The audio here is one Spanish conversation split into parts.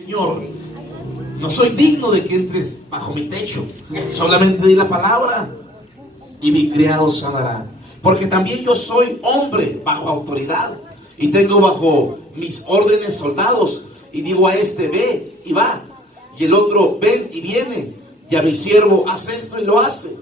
Señor, no soy digno de que entres bajo mi techo, solamente di la palabra y mi criado sanará. Porque también yo soy hombre bajo autoridad y tengo bajo mis órdenes soldados, y digo a este ve y va, y el otro ven y viene, y a mi siervo haz esto y lo hace.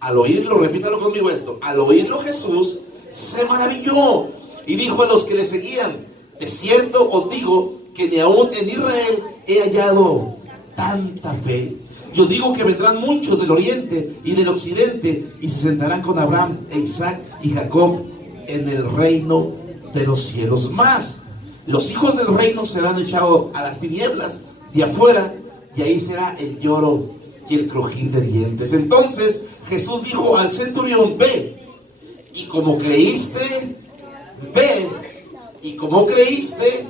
Al oírlo, repítalo conmigo esto, al oírlo Jesús se maravilló y dijo a los que le seguían: de cierto os digo que ni aún en Israel he hallado tanta fe. Yo digo que vendrán muchos del oriente y del occidente y se sentarán con Abraham e Isaac y Jacob en el reino de los cielos. Más, los hijos del reino serán echados a las tinieblas de afuera, y ahí será el lloro y el crujir de dientes. Entonces Jesús dijo al centurión: ve, y como creíste, ve, y como creíste,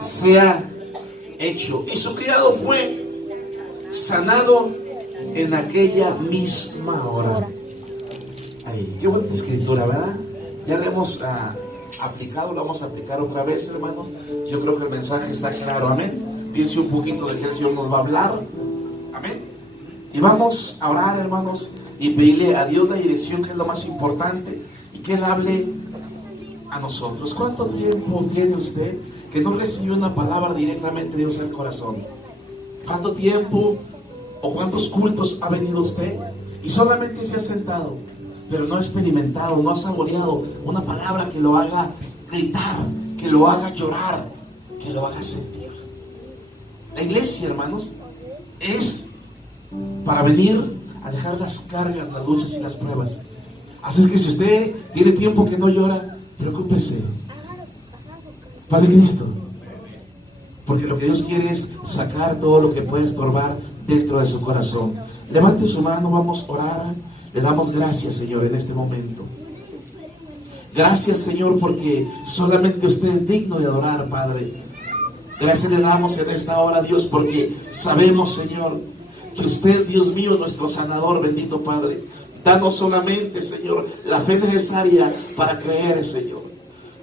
sea hecho. Y su criado fue sanado en aquella misma hora. Ay, qué buena escritura, ¿verdad? Ya la hemos aplicado, lo vamos a aplicar otra vez, hermanos. Yo creo que el mensaje está claro, amén. Piense un poquito de que el Señor nos va a hablar, amén. Y vamos a orar, hermanos, y pedirle a Dios la dirección, que es lo más importante, y que Él hable a nosotros. ¿Cuánto tiempo tiene usted que no recibió una palabra directamente de Dios al corazón? ¿Cuánto tiempo o cuántos cultos ha venido usted y solamente se ha sentado, pero no ha experimentado, no ha saboreado una palabra que lo haga gritar, que lo haga llorar, que lo haga sentir? La iglesia, hermanos, es para venir a dejar las cargas, las luchas y las pruebas. Así es que si usted tiene tiempo que no llora, preocúpese, Padre Cristo, porque lo que Dios quiere es sacar todo lo que puede estorbar dentro de su corazón. Levante su mano, vamos a orar. Le damos gracias, Señor, en este momento. Gracias, Señor, porque solamente usted es digno de adorar, Padre. Gracias le damos en esta hora, Dios, porque sabemos, Señor, que usted, Dios mío, es nuestro sanador, bendito Padre. Danos solamente, Señor, la fe necesaria para creer, Señor.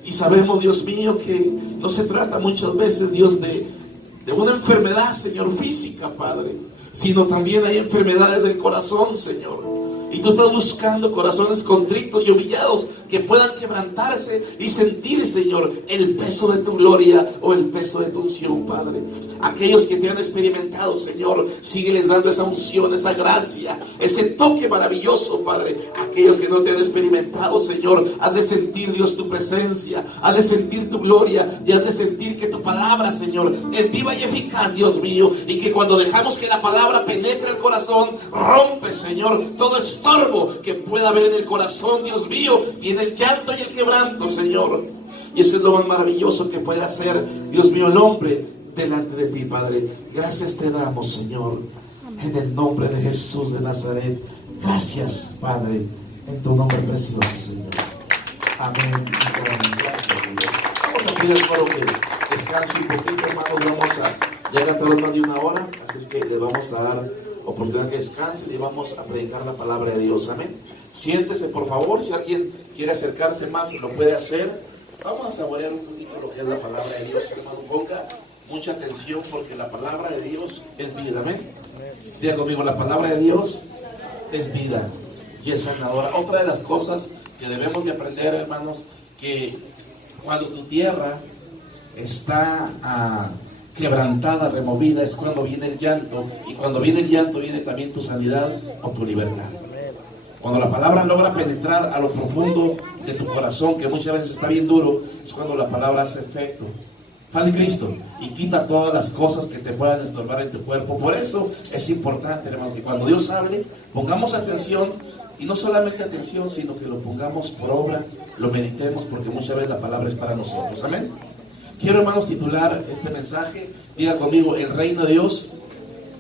Y sabemos, Dios mío, que no se trata muchas veces, Dios, de una enfermedad, Señor, física, Padre, sino también hay enfermedades del corazón, Señor. Y tú estás buscando corazones contritos y humillados que puedan quebrantarse y sentir, Señor, el peso de tu gloria o el peso de tu unción, Padre. Aquellos que te han experimentado, Señor, sígueles dando esa unción, esa gracia, ese toque maravilloso, Padre. Aquellos que no te han experimentado, Señor, han de sentir, Dios, tu presencia, han de sentir tu gloria y han de sentir que tu palabra, Señor, es viva y eficaz, Dios mío, y que cuando dejamos que la palabra penetre el corazón, rompe, Señor, todo estorbo que pueda haber en el corazón, Dios mío, y en el llanto y el quebranto, Señor. Y eso es lo más maravilloso que puede hacer, Dios mío, el hombre delante de ti, Padre. Gracias te damos, Señor, en el nombre de Jesús de Nazaret. Gracias, Padre, en tu nombre precioso, Señor. Amén. Amén. Gracias, Señor. Vamos a pedir al coro que descanse un poquito, hermanos. Vamos a ya cantar más de una hora, así es que le vamos a dar oportunidad que descanse y vamos a predicar la palabra de Dios. Amén. Siéntese, por favor. Si alguien quiere acercarse más, lo puede hacer. Vamos a saborear un poquito lo que es la palabra de Dios, hermano. Ponga mucha atención, porque la palabra de Dios es vida. Amén. Diga conmigo: la palabra de Dios es vida y es sanadora. Otra de las cosas que debemos de aprender, hermanos, que cuando tu tierra está quebrantada, removida, es cuando viene el llanto, y cuando viene el llanto viene también tu sanidad o tu libertad. Cuando la palabra logra penetrar a lo profundo de tu corazón, que muchas veces está bien duro, es cuando la palabra hace efecto. Padre Cristo, y quita todas las cosas que te puedan estorbar en tu cuerpo. Por eso es importante, hermano, que cuando Dios hable, pongamos atención, y no solamente atención, sino que lo pongamos por obra, lo meditemos, porque muchas veces la palabra es para nosotros. Amén. Quiero, hermanos, titular este mensaje, diga conmigo: el reino de Dios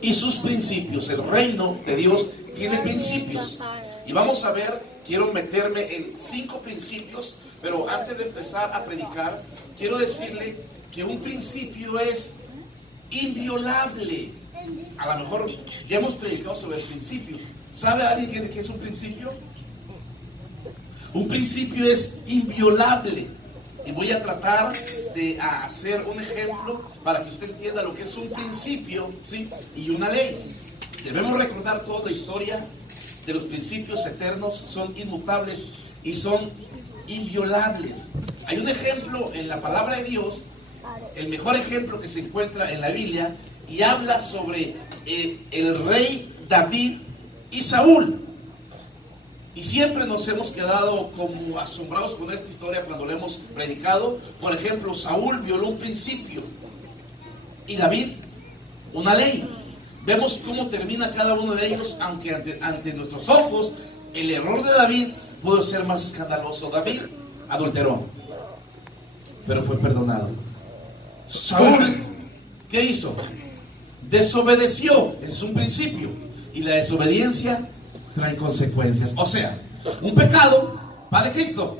y sus principios. El reino de Dios tiene principios. Y vamos a ver, quiero meterme en 5 principios, pero antes de empezar a predicar, quiero decirle que un principio es inviolable. A lo mejor ya hemos predicado sobre principios. ¿Sabe alguien qué es un principio? Un principio es inviolable. y voy a tratar de hacer un ejemplo para que usted entienda lo que es un principio, ¿sí? Y una ley. Debemos recordar toda la historia de los principios eternos, son inmutables y son inviolables. Hay un ejemplo en la palabra de Dios, el mejor ejemplo que se encuentra en la Biblia, y habla sobre el rey David y Saúl. Y siempre nos hemos quedado como asombrados con esta historia cuando la hemos predicado. Por ejemplo, Saúl violó un principio y David una ley. Vemos cómo termina cada uno de ellos, aunque ante nuestros ojos el error de David pudo ser más escandaloso. David adulteró, pero fue perdonado. Saúl, ¿qué hizo? Desobedeció. Ese es un principio, y la desobediencia trae consecuencias. O sea, un pecado, Padre Cristo,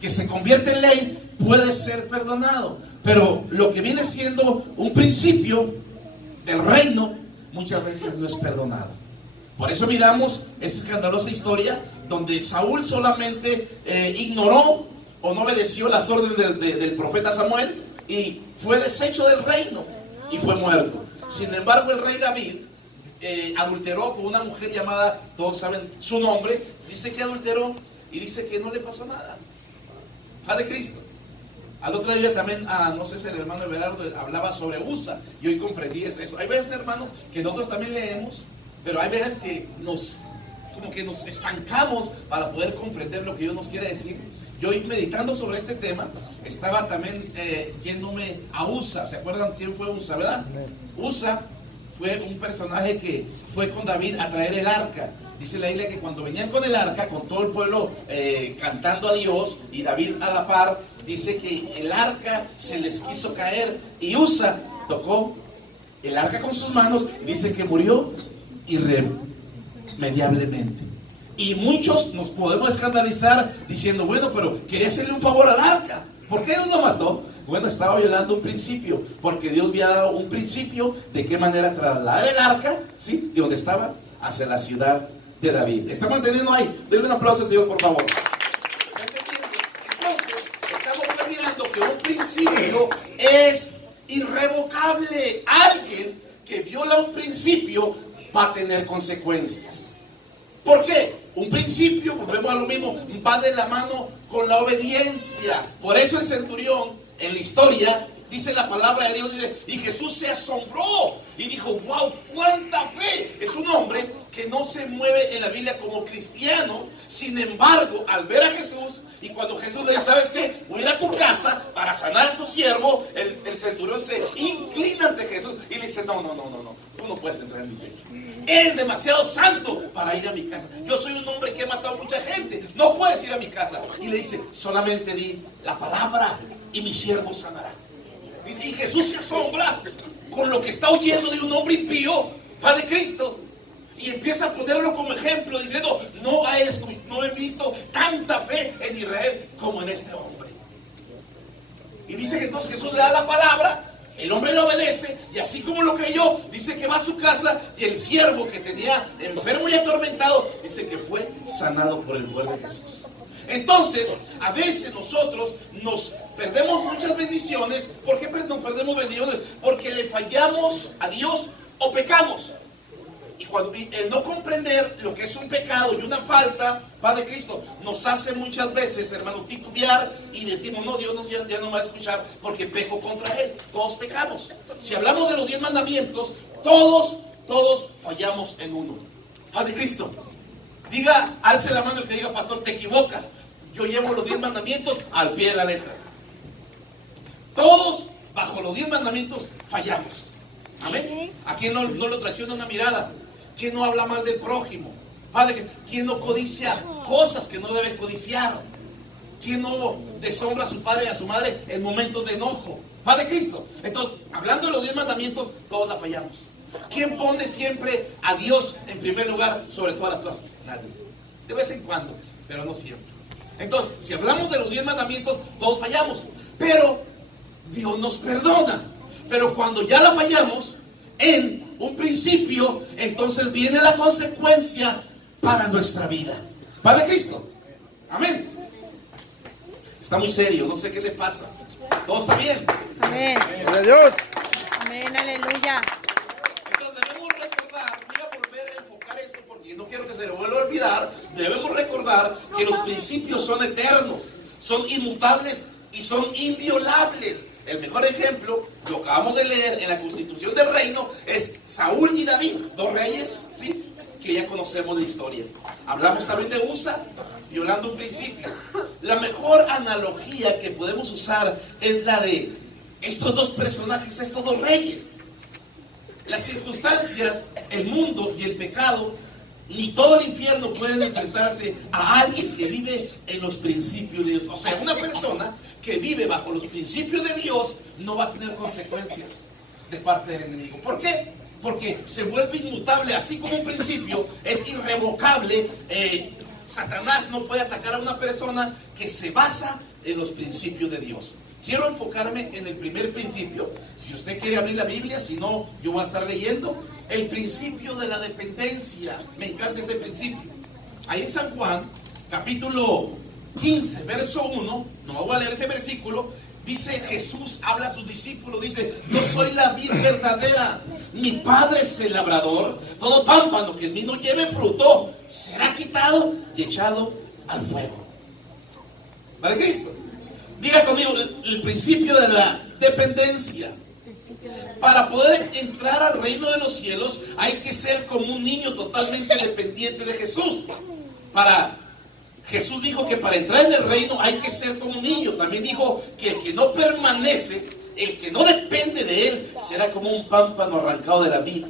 que se convierte en ley, puede ser perdonado, pero lo que viene siendo un principio del reino muchas veces no es perdonado. Por eso miramos esa escandalosa historia donde Saúl solamente ignoró o no obedeció las órdenes del profeta Samuel y fue deshecho del reino y fue muerto. Sin embargo, el rey David adulteró con una mujer llamada, todos saben su nombre, dice que adulteró y dice que no le pasó nada. Padre Cristo. Al otro día también, no sé si el hermano Everardo hablaba sobre Usa, y hoy comprendí eso. Hay veces, hermanos, que nosotros también leemos, pero hay veces que como que nos estancamos para poder comprender lo que Dios nos quiere decir. Yo hoy meditando sobre este tema, estaba también yéndome a Usa. ¿Se acuerdan quién fue Usa, verdad? Usa fue un personaje que fue con David a traer el arca. Dice la Biblia que cuando venían con el arca, con todo el pueblo cantando a Dios y David a la par, dice que el arca se les quiso caer y Usa tocó el arca con sus manos, dice que murió irremediablemente. Y muchos nos podemos escandalizar diciendo, bueno, pero quería hacerle un favor al arca. ¿Por qué Dios lo mató? Bueno, estaba violando un principio, porque Dios había dado un principio de qué manera trasladar el arca, ¿sí?, de donde estaba hacia la ciudad de David. ¿Estamos entendiendo ahí? Denle un aplauso al Señor, por favor. Entonces, estamos mirando que un principio es irrevocable. Alguien que viola un principio va a tener consecuencias. ¿Por qué? Un principio, volvemos a lo mismo, va de la mano con la obediencia. Por eso el centurión, en la historia, dice la palabra de Dios, dice, y Jesús se asombró y dijo, wow, cuánta fe. Es un hombre que no se mueve en la Biblia como cristiano. Sin embargo, al ver a Jesús, y cuando Jesús le dice, ¿sabes qué? Voy a ir a tu casa para sanar a tu siervo, el centurión se inclina ante Jesús y le dice, no, tú no puedes entrar en mi pecho. Eres demasiado santo para ir a mi casa. Yo soy un hombre que he matado a mucha gente. No puedes ir a mi casa. Y le dice, solamente di la palabra y mi siervo sanará. Dice, y Jesús se asombra con lo que está oyendo de un hombre impío, Padre Cristo. Y empieza a ponerlo como ejemplo, diciendo, no he visto tanta fe en Israel como en este hombre. Y dice que entonces Jesús le da la palabra. El hombre le obedece y así como lo creyó, dice que va a su casa y el siervo que tenía enfermo y atormentado, dice que fue sanado por el poder de Jesús. Entonces, a veces nosotros nos perdemos muchas bendiciones. ¿Por qué nos perdemos bendiciones? Porque le fallamos a Dios o pecamos. Y el no comprender lo que es un pecado y una falta, Padre Cristo, nos hace muchas veces, hermanos, titubear y decimos, no, Dios ya no me va a escuchar porque peco contra Él. Todos pecamos. Si hablamos de los 10 mandamientos, todos fallamos en uno. Padre Cristo, diga, alce la mano el que diga, pastor, te equivocas. Yo llevo los 10 mandamientos al pie de la letra. Todos, bajo los 10 mandamientos, fallamos. Amén. ¿A quién no lo traiciona una mirada? ¿Quién no habla mal del prójimo? Padre, ¿quién no codicia cosas que no debe codiciar? ¿Quién no deshonra a su padre y a su madre en momentos de enojo? Padre Cristo. Entonces, hablando de los 10 mandamientos, todos la fallamos. ¿Quién pone siempre a Dios en primer lugar sobre todas las cosas? Nadie. De vez en cuando, pero no siempre. Entonces, si hablamos de los 10 mandamientos, todos fallamos. Pero Dios nos perdona. Pero cuando ya la fallamos en un principio, entonces viene la consecuencia para nuestra vida. Padre Cristo. Amén. Está muy serio, no sé qué le pasa. ¿Todo está bien? Amén. Gloria a Dios. Amén, aleluya. Entonces debemos recordar, voy a volver a enfocar esto porque no quiero que se le vuelva a olvidar. Debemos recordar que los principios son eternos, son inmutables y son inviolables. El mejor ejemplo, lo acabamos de leer en la Constitución del Reino, es Saúl y David, dos reyes, ¿sí?, que ya conocemos la historia. Hablamos también de Usa, violando un principio. La mejor analogía que podemos usar es la de estos dos personajes, estos dos reyes. Las circunstancias, el mundo y el pecado, ni todo el infierno pueden enfrentarse a alguien que vive en los principios de Dios. O sea, una persona que vive bajo los principios de Dios no va a tener consecuencias de parte del enemigo. ¿Por qué? Porque se vuelve inmutable, así como un principio es irrevocable. Satanás no puede atacar a una persona que se basa en los principios de Dios. Quiero enfocarme en el primer principio. Si usted quiere abrir la Biblia, si no, yo voy a estar leyendo. El principio de la dependencia. Me encanta este principio. Ahí en San Juan, capítulo 15, verso 1, no voy a leer ese versículo. Dice Jesús, habla a sus discípulos, dice: yo soy la vid verdadera, mi Padre es el labrador. Todo pámpano que en mí no lleve fruto será quitado y echado al fuego. ¿Vale, Cristo? Diga conmigo, el principio de la dependencia. Para poder entrar al reino de los cielos hay que ser como un niño totalmente dependiente de Jesús. Jesús dijo que para entrar en el reino hay que ser como un niño. También dijo que el que no permanece, el que no depende de él, será como un pámpano arrancado de la vid,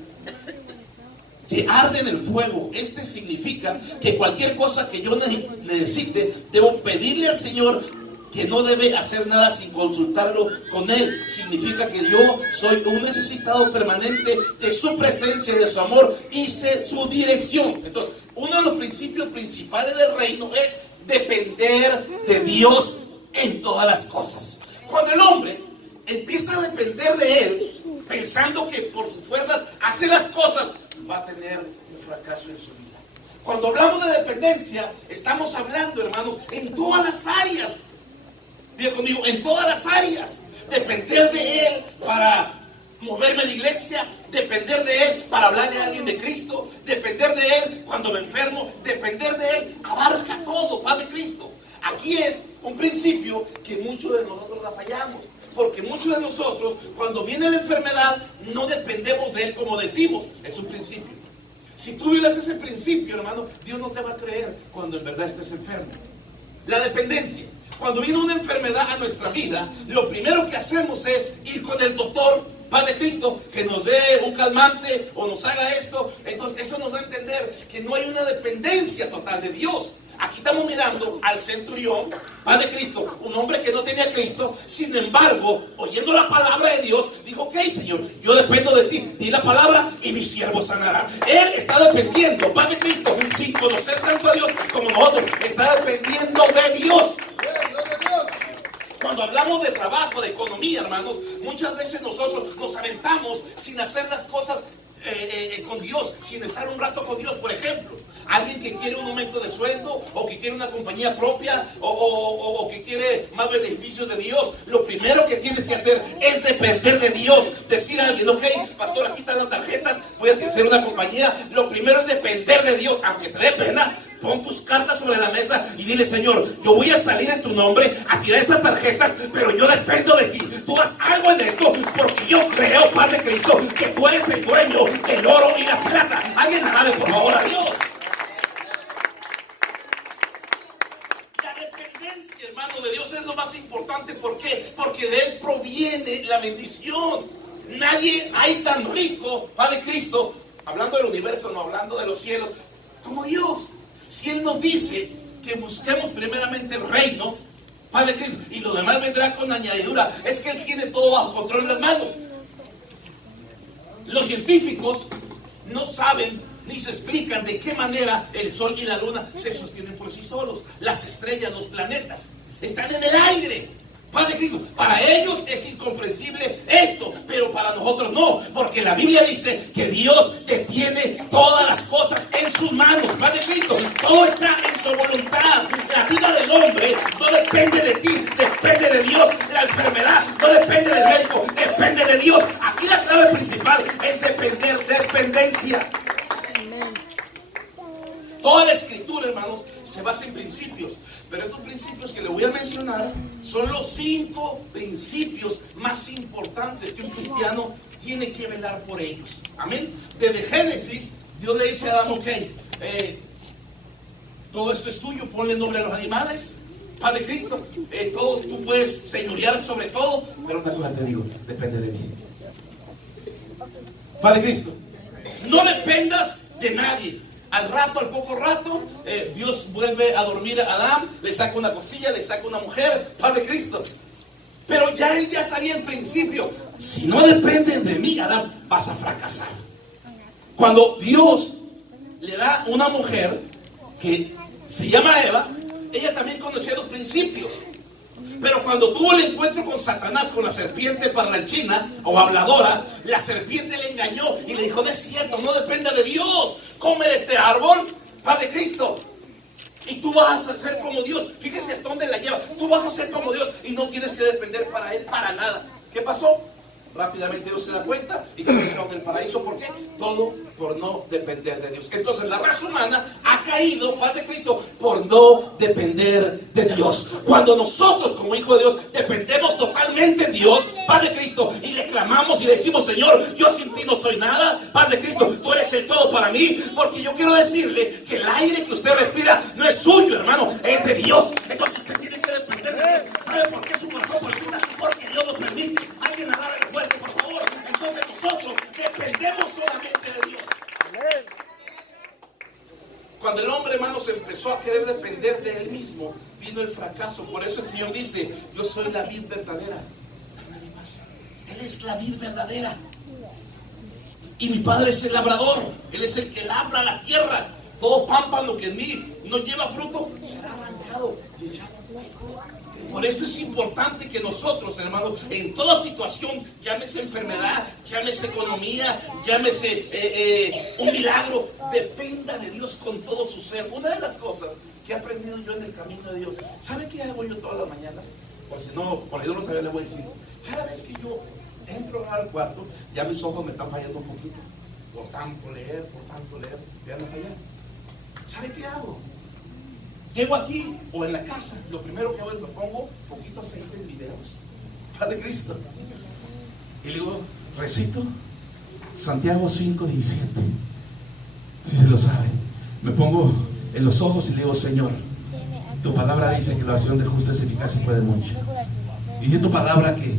que arde en el fuego. Este significa que cualquier cosa que yo necesite, debo pedirle al Señor, que no debe hacer nada sin consultarlo con Él. Significa que yo soy un necesitado permanente de su presencia, de su amor y de su dirección. Entonces, uno de los principios principales del reino es depender de Dios en todas las cosas. Cuando el hombre empieza a depender de Él, pensando que por sus fuerzas hace las cosas, va a tener un fracaso en su vida. Cuando hablamos de dependencia, estamos hablando, hermanos, en todas las áreas. Diga conmigo, en todas las áreas. Depender de Él para moverme a la iglesia, depender de Él para hablarle a alguien de Cristo, depender de Él cuando me enfermo, depender de Él abarca todo, paz de Cristo. Aquí es un principio que muchos de nosotros la fallamos, porque muchos de nosotros cuando viene la enfermedad no dependemos de Él como decimos. Es un principio. Si tú violas ese principio, hermano, Dios no te va a creer cuando en verdad estés enfermo. La dependencia. Cuando viene una enfermedad a nuestra vida, lo primero que hacemos es ir con el doctor, paz de Cristo, que nos dé un calmante o nos haga esto. Entonces eso nos da a entender que no hay una dependencia total de Dios. Aquí estamos mirando al centurión, paz de Cristo, un hombre que no tenía a Cristo. Sin embargo, oyendo la palabra de Dios, dijo: ok, Señor, yo dependo de ti, di la palabra y mi siervo sanará. Él está dependiendo, paz de Cristo, sin conocer tanto a Dios como nosotros, está dependiendo de Dios. Cuando hablamos de trabajo, de economía, hermanos, muchas veces nosotros nos aventamos sin hacer las cosas con Dios, sin estar un rato con Dios. Por ejemplo, alguien que quiere un aumento de sueldo, o que quiere una compañía propia, o que quiere más beneficios de Dios, lo primero que tienes que hacer es depender de Dios. Decir a alguien: ok, pastor, aquí están las tarjetas, voy a hacer una compañía. Lo primero es depender de Dios, aunque te dé pena. Pon tus cartas sobre la mesa y dile: Señor, yo voy a salir en tu nombre a tirar estas tarjetas, pero yo dependo de ti. Tú haz algo en esto, porque yo creo, paz de Cristo, que tú eres el dueño del oro y la plata. Alguien alabe por favor a Dios. La dependencia, hermano, de Dios es lo más importante. ¿Por qué? Porque de Él proviene la bendición. Nadie hay tan rico, paz de Cristo, hablando del universo, no hablando de los cielos, como Dios. Si Él nos dice que busquemos primeramente el reino, Padre Cristo, y lo demás vendrá con añadidura, es que Él tiene todo bajo control en las manos. Los científicos no saben ni se explican de qué manera el sol y la luna se sostienen por sí solos. Las estrellas, los planetas, están en el aire. Padre Cristo, para ellos es incomprensible esto, pero para a nosotros no, porque la Biblia dice que Dios detiene todas las cosas en sus manos. Padre Cristo, todo está en su voluntad. La vida del hombre no depende de ti, depende de Dios. La enfermedad no depende del médico, depende de Dios. Aquí la clave principal es dependencia. Toda la escritura, hermanos, se basa en principios. Pero estos principios que le voy a mencionar son los 5 principios más importantes que un cristiano tiene que velar por ellos. Amén. Desde Génesis, Dios le dice a Adán, ok, todo esto es tuyo, ponle nombre a los animales. Padre Cristo, todo, tú puedes señorear sobre todo, pero una cosa te digo, depende de mí. Padre Cristo, no dependas de nadie. Al poco rato, Dios vuelve a dormir a Adán, le saca una costilla, le saca una mujer, Padre Cristo. Pero él ya sabía en principio, si no dependes de mí, Adán, vas a fracasar. Cuando Dios le da una mujer que se llama Eva, ella también conocía los principios. Pero cuando tuvo el encuentro con Satanás, con la serpiente parlanchina o habladora, la serpiente le engañó y le dijo, no es cierto, no depende de Dios, come de este árbol, Padre Cristo, y tú vas a ser como Dios. Fíjese hasta dónde la lleva. Tú vas a ser como Dios y no tienes que depender para Él para nada. ¿Qué pasó? Rápidamente Dios se da cuenta y comenzaron del paraíso. ¿Por qué? Todo por no depender de Dios. Entonces la raza humana ha caído, paz de Cristo, por no depender de Dios. Cuando nosotros como hijos de Dios dependemos totalmente de Dios, paz de Cristo, y le clamamos y le decimos, Señor, yo sin ti no soy nada, paz de Cristo, tú eres el todo para mí. Porque yo quiero decirle que el aire que usted respira no es suyo, hermano, es de Dios. Entonces usted tiene que depender de Dios. ¿Sabe por qué su corazón palpita? Porque Dios lo permite. Alguien alabe fuerte, por favor. Entonces nosotros dependemos solamente de Dios. Cuando el hombre, hermanos, empezó a querer depender de él mismo, vino el fracaso. Por eso el Señor dice, yo soy la vid verdadera, nadie más. Él es la vid verdadera. Y mi Padre es el labrador. Él es el que labra la tierra. Todo pámpano que en mí no lleva fruto será arrancado y echado al fuego. Por eso es importante que nosotros, hermanos, en toda situación, llámese enfermedad, llámese economía, llámese un milagro, dependa de Dios con todo su ser. Una de las cosas que he aprendido yo en el camino de Dios, ¿sabe qué hago yo todas las mañanas? Por si no, por ahí no lo sabía, le voy a decir. Cada vez que yo entro al cuarto, ya mis ojos me están fallando un poquito. Por tanto leer, me van a fallar. ¿Sabe qué hago? Llego aquí o en la casa, lo primero que hago es me pongo poquito aceite en videos, Padre Cristo, y le digo, recito Santiago 5:17, si se lo sabe, me pongo en los ojos y le digo, Señor, tu palabra dice que la oración del justo es eficaz y puede mucho, y dice tu palabra que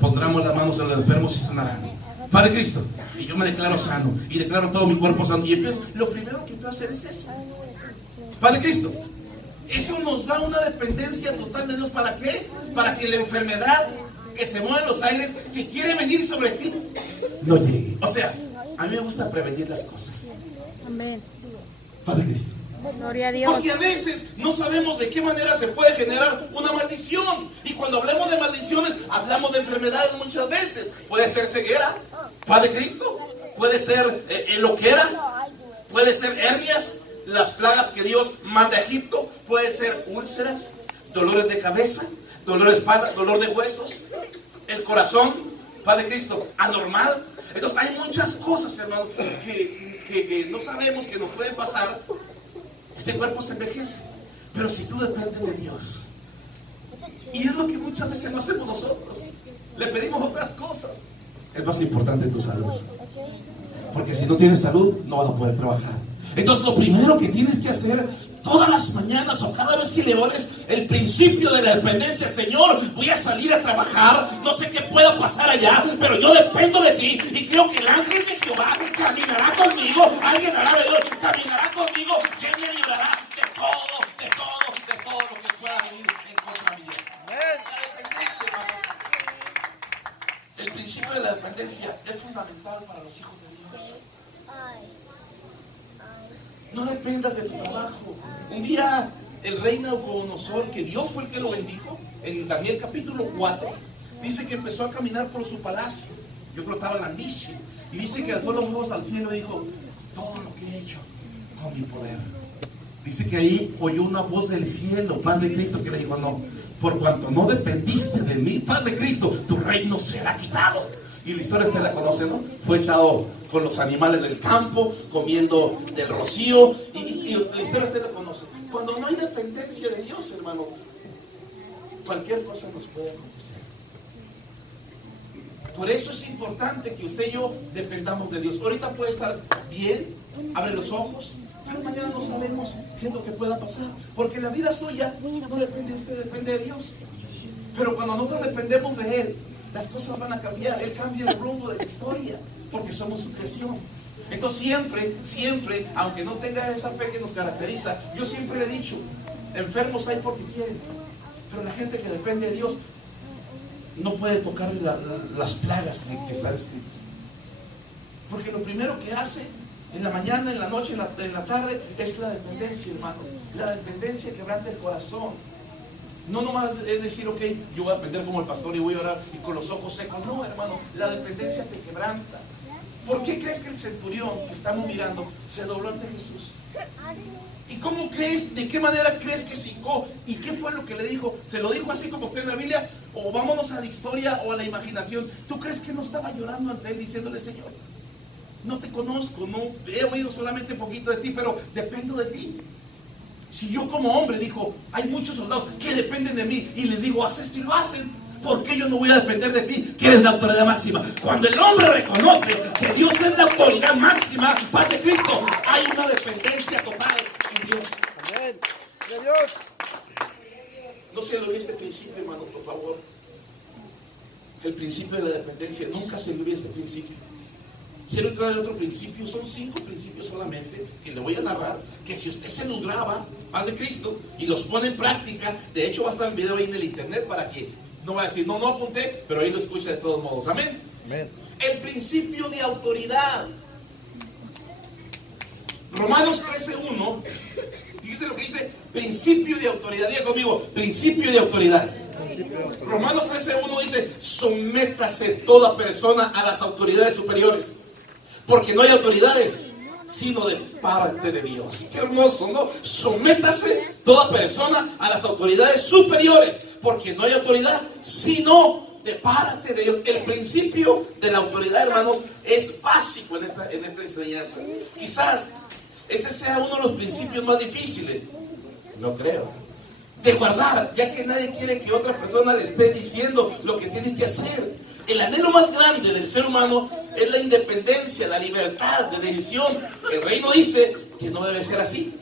pondremos las manos en los enfermos y sanarán, Padre Cristo, y yo me declaro sano, y declaro todo mi cuerpo sano, y empiezo, lo primero que quiero hacer es eso, Padre Cristo. Eso nos da una dependencia total de Dios. ¿Para qué? Para que la enfermedad que se mueve en los aires, que quiere venir sobre ti, no llegue. O sea, a mí me gusta prevenir las cosas. Amén. Padre Cristo. Gloria a Dios. Porque a veces no sabemos de qué manera se puede generar una maldición. Y cuando hablamos de maldiciones, hablamos de enfermedades muchas veces. Puede ser ceguera, Padre Cristo. Puede ser loquera. Puede ser hernias. Las plagas que Dios manda a Egipto, pueden ser úlceras, dolores de cabeza, dolor de espalda, dolor de huesos, el corazón, Padre Cristo, anormal. Entonces hay muchas cosas, hermano, que no sabemos que nos pueden pasar. Este cuerpo se envejece, pero si tú dependes de Dios, y es lo que muchas veces no hacemos nosotros, le pedimos otras cosas. Es más importante tu salud, porque si no tienes salud, no vas a poder trabajar. Entonces lo primero que tienes que hacer todas las mañanas o cada vez que le ores el principio de la dependencia, Señor, voy a salir a trabajar, no sé qué pueda pasar allá, pero yo dependo de ti y creo que el ángel de Jehová caminará conmigo, alguien hará de Dios, caminará conmigo y Él me librará de todo lo que pueda venir en contra mía. La dependencia, hermanos, el principio de la dependencia es fundamental para los hijos de Dios. No dependas de tu trabajo. Un día el rey Nabucodonosor, que Dios fue el que lo bendijo, en Daniel capítulo 4, dice que empezó a caminar por su palacio Yo creo que estaba grandísimo. Y dice que alzó los ojos al cielo y dijo: todo lo que he hecho con mi poder. Dice que ahí oyó una voz del cielo, paz de Cristo, que le dijo: no, por cuanto no dependiste de mí, paz de Cristo, tu reino será quitado. Y la historia usted la conoce, ¿no? Fue echado con los animales del campo, comiendo del rocío, y la historia usted la conoce. Cuando no hay dependencia de Dios, hermanos, cualquier cosa nos puede acontecer. Por eso es importante que usted y yo dependamos de Dios. Ahorita puede estar bien, abre los ojos, pero mañana no sabemos qué es lo que pueda pasar, porque la vida suya no depende de usted, depende de Dios. Pero cuando nosotros dependemos de Él, las cosas van a cambiar. Él cambia el rumbo de la historia, porque somos su creación. Entonces siempre, aunque no tenga esa fe que nos caracteriza, yo siempre le he dicho: enfermos hay porque quieren, pero la gente que depende de Dios no puede tocar las plagas que están escritas. Porque lo primero que hace en la mañana, en la noche, en la tarde, es la dependencia, hermanos. La dependencia quebranta el corazón. No nomás es decir: ok, yo voy a depender como el pastor y voy a orar y con los ojos secos. No, hermano, la dependencia te quebranta. ¿Por qué crees que el centurión que estamos mirando se dobló ante Jesús? ¿Y cómo crees, de qué manera crees que se hincó? ¿Y qué fue lo que le dijo? ¿Se lo dijo así como usted en la Biblia? ¿O vámonos a la historia o a la imaginación? ¿Tú crees que no estaba llorando ante él diciéndole: Señor, no te conozco, no he oído solamente un poquito de ti, pero dependo de ti? Si yo como hombre, dijo, hay muchos soldados que dependen de mí y les digo: haz esto, y lo hacen, ¿por qué yo no voy a depender de ti, que eres la autoridad máxima? Cuando el hombre reconoce que Dios es la autoridad máxima, paz de Cristo, hay una dependencia total en Dios. Amén. ¡Gloria a Dios! No se le olvide este principio, hermano, por favor. El principio de la dependencia, nunca se le olvide este principio. Quiero entrar en otro principio, son 5 principios solamente que le voy a narrar, que si usted se los graba, paz de Cristo, y los pone en práctica, de hecho va a estar el video ahí en el internet para que no vaya a decir: no apunté, pero ahí lo escucha de todos modos. Amén. Amén. El principio de autoridad. Romanos 13:1, fíjese lo que dice: principio de autoridad. Diga conmigo: principio de autoridad. Romanos 13:1 dice: sométase toda persona a las autoridades superiores, porque no hay autoridades sino de parte de Dios. Qué hermoso, ¿no? Sométase toda persona a las autoridades superiores, porque no hay autoridad sino de parte de Dios. El principio de la autoridad, hermanos, es básico en esta enseñanza. Quizás este sea uno de los principios más difíciles, no creo, de guardar, ya que nadie quiere que otra persona le esté diciendo lo que tiene que hacer. El anhelo más grande del ser humano es la independencia, la libertad de decisión. El reino dice que no debe ser así.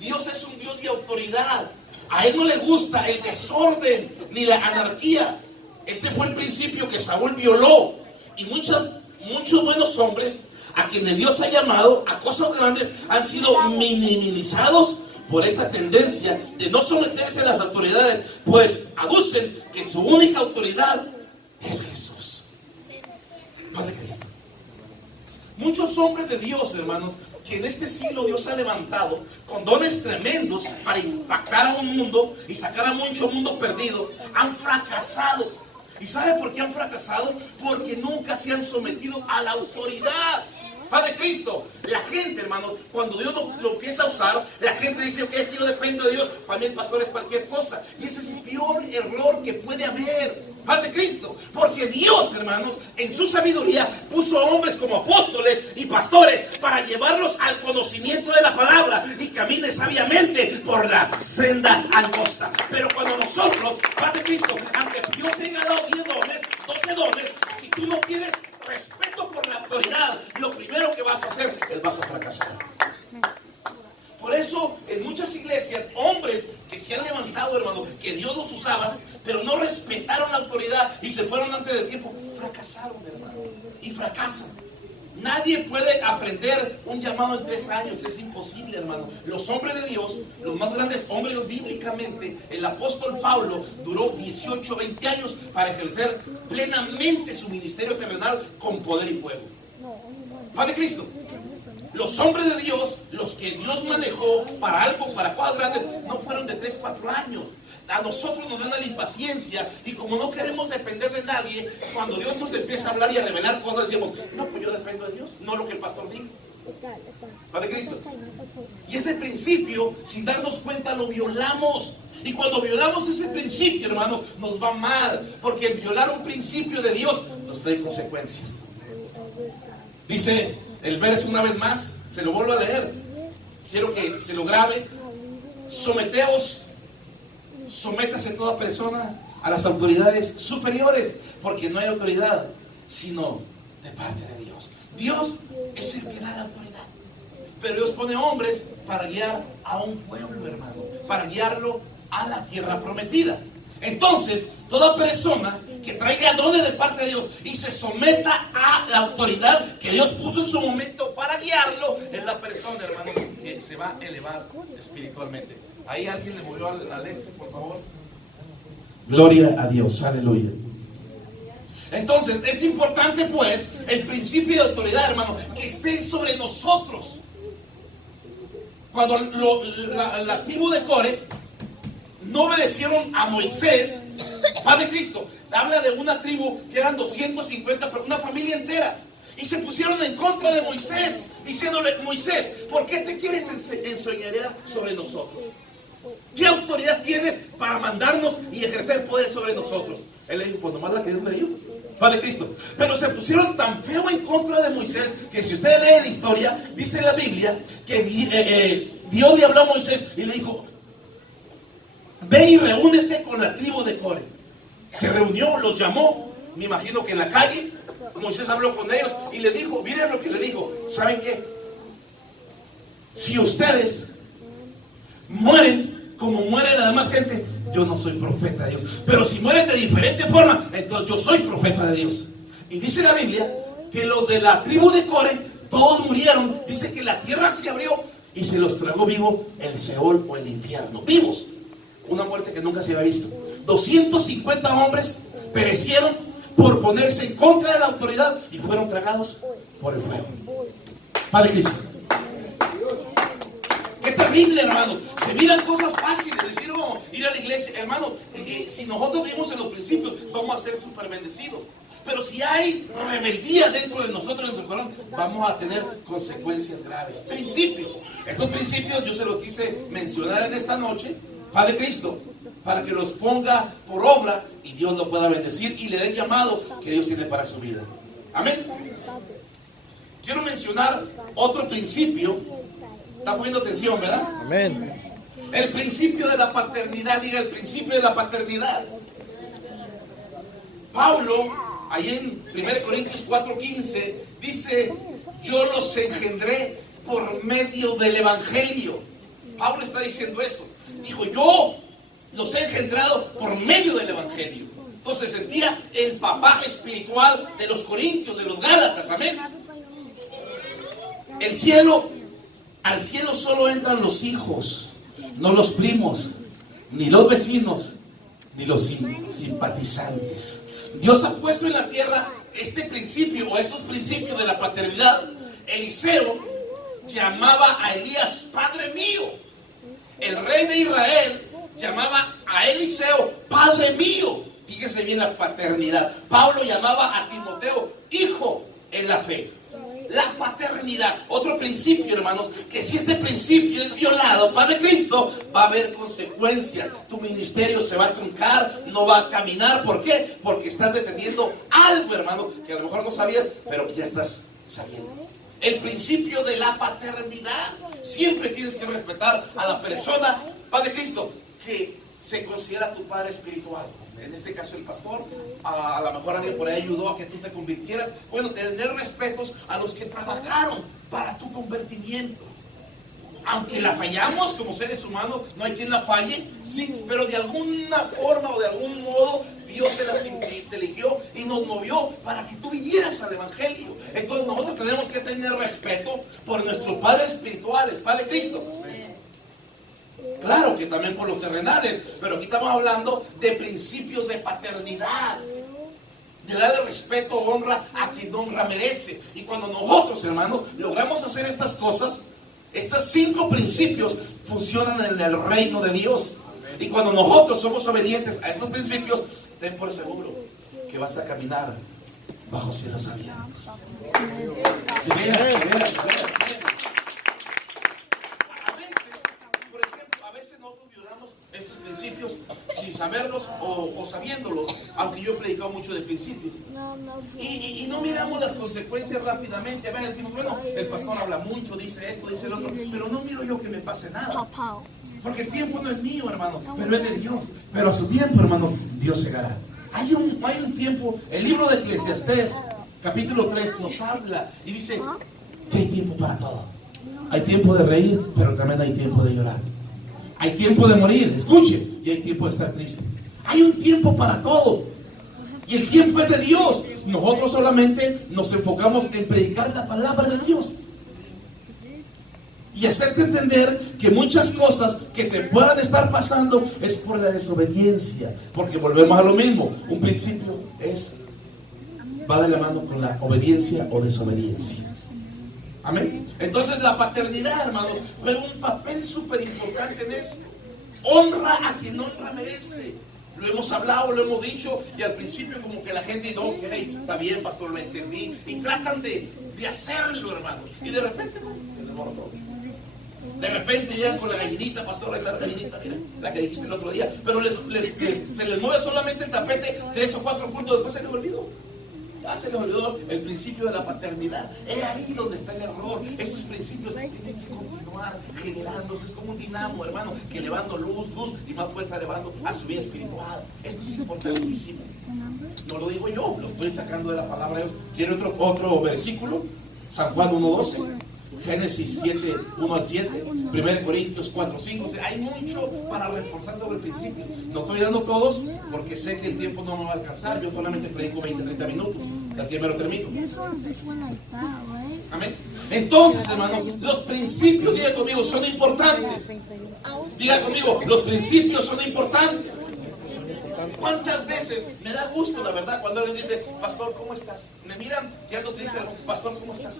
Dios es un Dios de autoridad. A Él no le gusta el desorden ni la anarquía. Este fue el principio que Saúl violó. Y muchos buenos hombres a quienes Dios ha llamado a cosas grandes han sido minimizados por esta tendencia de no someterse a las autoridades, pues aducen que su única autoridad es Jesús. Paz de Cristo. Muchos hombres de Dios, hermanos, que en este siglo Dios ha levantado con dones tremendos para impactar a un mundo y sacar a mucho mundo perdido, han fracasado. ¿Y sabe por qué han fracasado? Porque nunca se han sometido a la autoridad. Padre Cristo, la gente, hermanos, cuando Dios lo empieza a usar, la gente dice: ok, es que yo dependo de Dios, para mí el pastor es cualquier cosa. Y ese es el peor error que puede haber. Paz de Cristo, porque Dios, hermanos, en su sabiduría puso a hombres como apóstoles y pastores para llevarlos al conocimiento de la palabra y camine sabiamente por la senda angosta. Pero cuando nosotros, Paz de Cristo, aunque Dios te haya dado 10 dones, 12 dones, si tú no tienes respeto por la autoridad, lo primero que vas a hacer es vas a fracasar. Por eso en muchas iglesias, hombres que se han levantado, hermano, que Dios los usaba, pero no respetaron la autoridad y se fueron antes de tiempo, fracasaron, hermano, y fracasan. Nadie puede aprender un llamado en 3 años, es imposible, hermano. Los hombres de Dios, los más grandes hombres bíblicamente, el apóstol Pablo duró 18, 20 años para ejercer plenamente su ministerio terrenal con poder y fuego. Padre Cristo. Los hombres de Dios, los que Dios manejó para algo, para cosas grandes, no fueron de 3, 4 años. a nosotros nos gana la impaciencia y como no queremos depender de nadie, cuando Dios nos empieza a hablar y a revelar cosas, decimos, no, pues yo dependo de Dios, no lo que el pastor diga. Padre Cristo. Y ese principio, sin darnos cuenta, lo violamos. Y cuando violamos ese principio, hermanos, nos va mal. Porque el violar un principio de Dios nos trae consecuencias. Dice el verso una vez más, se lo vuelvo a leer. Quiero que se lo grabe. Sométase toda persona a las autoridades superiores, porque no hay autoridad sino de parte de Dios. Dios es el que da la autoridad. Pero Dios pone hombres para guiar a un pueblo, hermano, para guiarlo a la tierra prometida. Entonces, toda persona que traiga dones de parte de Dios y se someta a la autoridad que Dios puso en su momento para guiarlo, es la persona, hermanos, que se va a elevar espiritualmente. Ahí alguien le movió al este, por favor. Gloria a Dios, aleluya. Entonces, es importante pues el principio de autoridad, hermano, que esté sobre nosotros. Cuando la tribu de Core no obedecieron a Moisés, Padre Cristo, habla de una tribu que eran 250, una familia entera, y se pusieron en contra de Moisés, diciéndole, Moisés, ¿por qué te quieres enseñorear sobre nosotros? ¿Qué autoridad tienes para mandarnos y ejercer poder sobre nosotros? Él le dijo, pues nomás la que Dios me dio, Padre Cristo. Pero se pusieron tan feo en contra de Moisés que si usted lee la historia, dice la Biblia que Dios le habló a Moisés y le dijo, ve y reúnete con la tribu de Core. Se reunió, los llamó, me imagino que en la calle. Moisés habló con ellos y le dijo, miren lo que le dijo, ¿saben qué? Si ustedes mueren como muere la demás gente, yo no soy profeta de Dios. Pero si mueren de diferente forma, entonces yo soy profeta de Dios. Y dice la Biblia que los de la tribu de Core, todos murieron. Dice que la tierra se abrió y se los tragó vivo el Seol o el infierno. Vivos. Una muerte que nunca se había visto. 250 hombres perecieron por ponerse en contra de la autoridad y fueron tragados por el fuego. Padre Cristo. Qué terrible, hermanos. Se miran cosas fáciles, decir, oh, ir a la iglesia. Hermanos, si nosotros vivimos en los principios, vamos a ser súper bendecidos. Pero si hay rebeldía dentro de nosotros, en nuestro corazón, vamos a tener consecuencias graves. Principios. Estos principios yo se los quise mencionar en esta noche, Padre Cristo, para que los ponga por obra y Dios lo pueda bendecir y le dé el llamado que Dios tiene para su vida. Amén. Quiero mencionar otro principio. ¿Está poniendo atención, verdad? Amén. El principio de la paternidad, diga el principio de la paternidad. Pablo, ahí en 1 Corintios 4:15, dice, yo los engendré por medio del evangelio. Pablo está diciendo eso. Dijo, yo los he engendrado por medio del evangelio. Entonces sentía el papá espiritual de los corintios, de los gálatas. Amén. El cielo, al cielo solo entran los hijos, no los primos, ni los vecinos, ni los simpatizantes. Dios ha puesto en la tierra este principio o estos principios de la paternidad. Eliseo llamaba a Elías Padre mío. El rey de Israel llamaba a Eliseo Padre mío. Fíjese bien la paternidad. Pablo llamaba a Timoteo hijo en la fe. La paternidad, otro principio, hermanos, que si este principio es violado, Padre Cristo, va a haber consecuencias. Tu ministerio se va a truncar, no va a caminar. ¿Por qué? Porque estás deteniendo algo, hermano, que a lo mejor no sabías, pero que ya estás sabiendo. El principio de la paternidad. Siempre tienes que respetar a la persona, Padre Cristo, que se considera tu padre espiritual. En este caso el pastor, a lo mejor alguien por ahí ayudó a que tú te convirtieras. Bueno, tener respetos a los que trabajaron para tu convertimiento. Aunque la fallamos como seres humanos, no hay quien la falle, sí, pero de alguna forma o de algún modo Dios se las eligió y nos movió para que tú vinieras al evangelio. Entonces nosotros tenemos que tener respeto por nuestros padres espirituales, Padre Cristo. Claro que también por los terrenales, pero aquí estamos hablando de principios de paternidad, de darle respeto, honra a quien honra merece. Y cuando nosotros, hermanos, logramos hacer estas cosas, estos 5 principios funcionan en el reino de Dios. Y cuando nosotros somos obedientes a estos principios, ten por seguro que vas a caminar bajo cielos abiertos. De veras, de veras, de veras, de veras. Por ejemplo, a veces nosotros violamos estos principios sin saberlos o sabiéndolos, aunque yo he predicado mucho de principios. Y no miramos las consecuencias rápidamente. A ver, decimos, bueno, el pastor habla mucho, dice esto, dice el otro, pero no miro yo que me pase nada. Porque el tiempo no es mío, hermano, pero es de Dios. Pero a su tiempo, hermano, Dios llegará. Hay un tiempo, el libro de Eclesiastés, capítulo 3, nos habla y dice que hay tiempo para todo. Hay tiempo de reír, pero también hay tiempo de llorar. Hay tiempo de morir, escuche, y hay tiempo de estar triste. Hay un tiempo para todo. Y el tiempo es de Dios. Nosotros solamente nos enfocamos en predicar la palabra de Dios. Y hacerte entender que muchas cosas que te puedan estar pasando es por la desobediencia. Porque volvemos a lo mismo. Un principio va de la mano con la obediencia o desobediencia. Amén. Entonces la paternidad, hermanos, juega un papel súper importante en esto. Honra a quien honra merece. Lo hemos hablado, lo hemos dicho, y al principio como que la gente dice, ok, está bien, pastor, lo entendí. Y tratan de hacerlo, hermanos. Y de repente, se les borra todo. De repente llegan con la gallinita, pastor, la gallinita, mira, la que dijiste el otro día. Pero se les mueve solamente el tapete 3 o 4 puntos, después se les olvidó. Ya se les olvidó el principio de la paternidad. Es ahí donde está el error. Estos principios tienen que continuar generándose. Es como un dinamo, hermano, que elevando luz y más fuerza elevando a su vida espiritual. Esto es importantísimo. No lo digo yo, lo estoy sacando de la palabra de Dios. ¿Quiere otro versículo? San Juan 1:12. Génesis 7, 1 al 7, 1 Corintios 4, 5. O sea, hay mucho para reforzar sobre principios. No estoy dando todos porque sé que el tiempo no me va a alcanzar. Yo solamente predico 20, 30 minutos. Así que me lo termino. Amén. Entonces, hermanos, los principios, diga conmigo, son importantes. Diga conmigo, los principios son importantes. ¿Cuántas veces me da gusto, la verdad, cuando alguien dice, pastor, ¿cómo estás? Me miran, que ando triste, pastor, ¿cómo estás?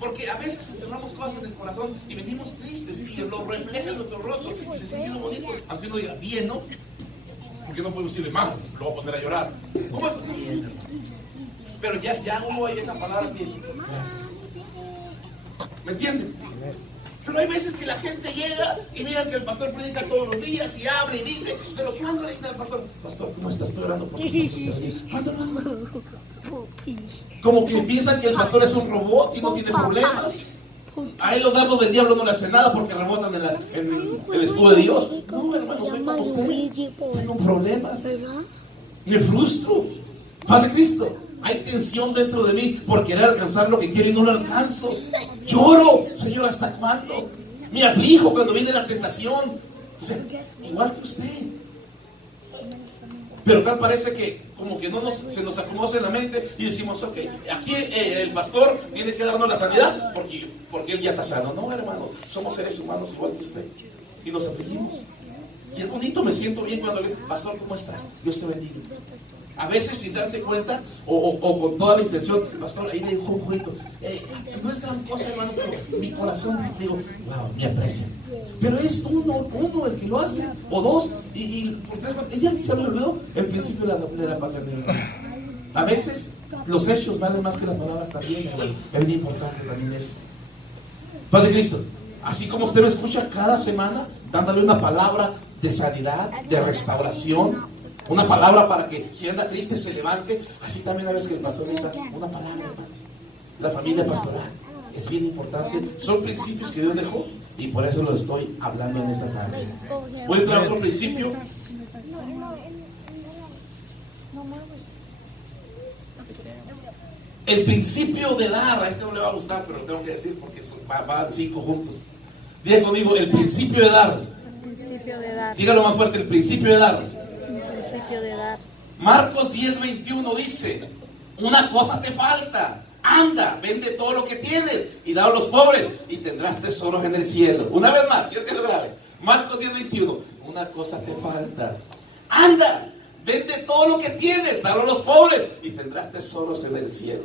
Porque a veces encerramos cosas en el corazón y venimos tristes y lo refleja en nuestro rostro y se siente bien bonito. Aunque uno diga, bien, ¿no? Porque no podemos decirle, mal, lo voy a poner a llorar. ¿Cómo estás? Bien. Pero ya uno oye esa palabra que gracias. ¿Me entienden? Pero hay veces que la gente llega y mira que el pastor predica todos los días y habla y dice, pero ¿cuándo le dicen al pastor? Pastor, ¿cómo estás? Estoy orando por ti. ¿Cuándo lo hace? Como que piensan que el pastor es un robot y no tiene problemas. A él los dardos del diablo no le hacen nada porque rebotan en el escudo de Dios. No, hermano, soy como usted. Tengo problemas. Me frustro. Paz de Cristo. Hay tensión dentro de mí por querer alcanzar lo que quiero y no lo alcanzo. Lloro, Señor, ¿hasta cuándo? Me aflijo cuando viene la tentación. O sea, igual que usted. Pero tal parece que como que se nos acomoda en la mente y decimos, ok, aquí el pastor tiene que darnos la sanidad porque él ya está sano. No, hermanos, somos seres humanos igual que usted y nos afligimos. Y es bonito, me siento bien cuando le digo, pastor, ¿cómo estás? Dios te bendiga. A veces sin darse cuenta o con toda la intención, pastor, ahí le dijo un juguito. No es gran cosa, hermano, pero mi corazón digo, wow, me aprecian. Pero es uno el que lo hace, o dos, y por tres, ella se me olvidó el principio de la paternidad. A veces los hechos valen más que las palabras también, es bien importante también eso. Paz de Cristo. Así como usted me escucha cada semana, dándole una palabra de sanidad, de restauración, una palabra para que si anda triste se levante. Así también a veces que el pastor necesita una palabra, hermanos. La familia pastoral es bien importante. Son principios que Dios dejó y por eso los estoy hablando en esta tarde. Voy a entrar a otro principio. El principio de dar. A este no le va a gustar, pero lo tengo que decir porque van 5 juntos. Diga conmigo, el principio de dar. El principio de dar. Dígalo más fuerte, el principio de dar. De dar. Marcos 10:21 dice, una cosa te falta, anda, vende todo lo que tienes y da a los pobres y tendrás tesoros en el cielo. Una vez más, quiero que lo grabe. Marcos 10:21, una cosa te falta, anda, vende todo lo que tienes, dalo a los pobres y tendrás tesoros en el cielo.